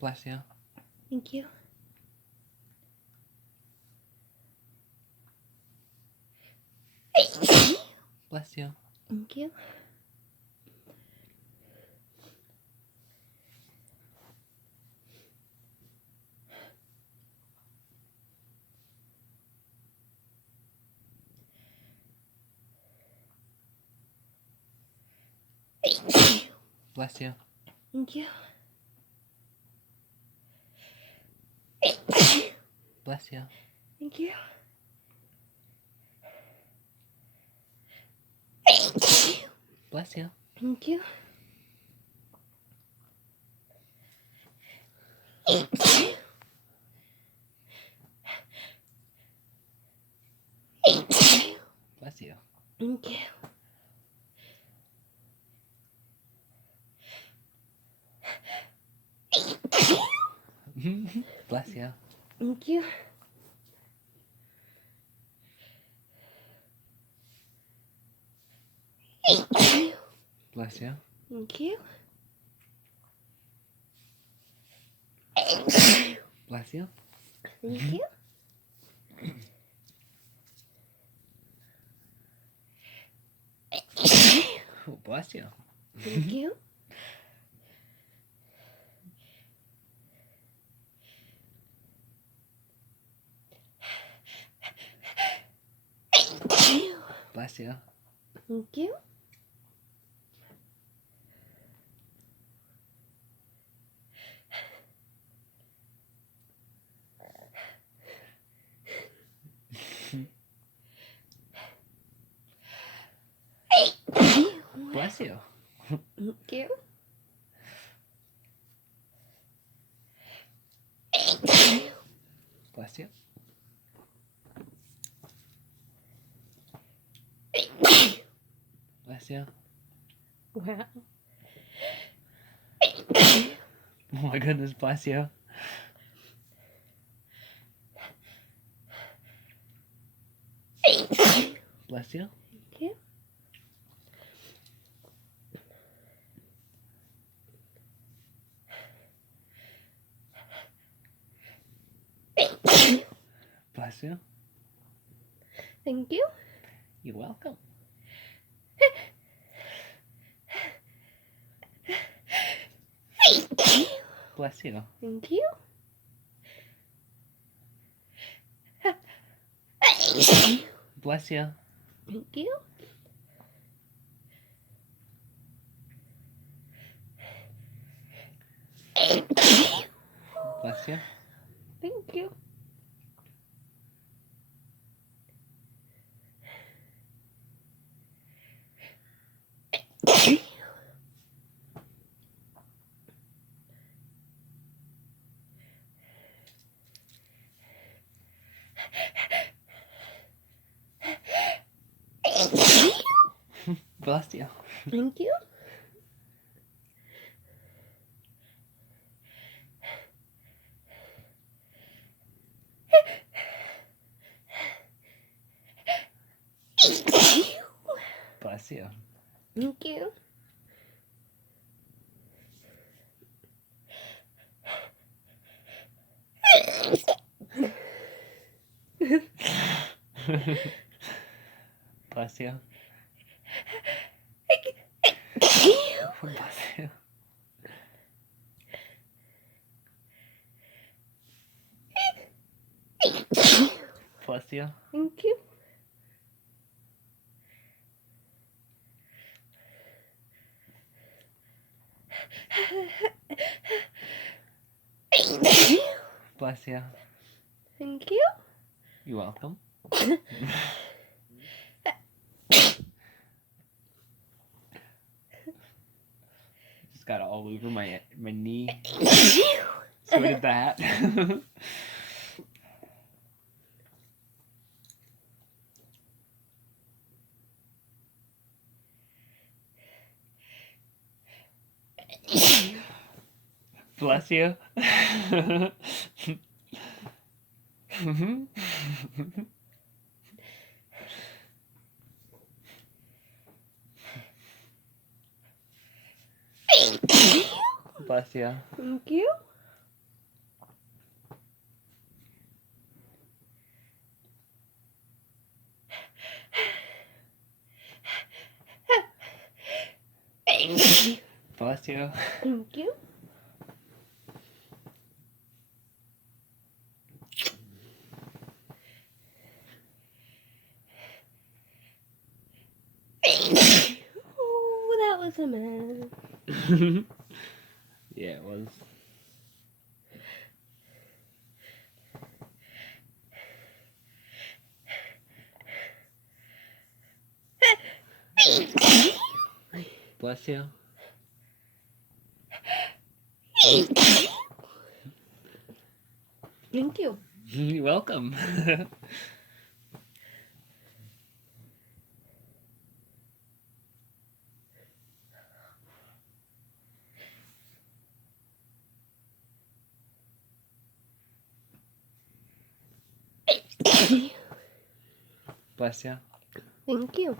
Bless you. Thank you. Bless you. Thank you. Bless you. Thank you. Bless you. Thank you. Bless you. Thank you. Bless you. Thank you. Bless you. Thank you. Bless you. Thank you. Bless you. Thank you. Oh, bless you. Thank you. Bless you. Thank you. Bless you. Thank you. Bless you. Bless you. Wow. Oh my goodness, bless you. Bless you. Thank you. Bless you. Thank you. You're welcome. Bless you. Thank you. Bless you. Thank you. Bless you. Thank you. Bless you. Thank you. Bless you. Thank you. Bless you. Bless you. Bless you. Thank you. Bless you. Thank you. You're welcome. Just got it all over my knee. So did that. Bless you. Bless you. Thank you. Bless you. Thank you. Oh, that was a mess. Yeah, it was. Bless you. Thank you. You're welcome. Bless you. Thank you.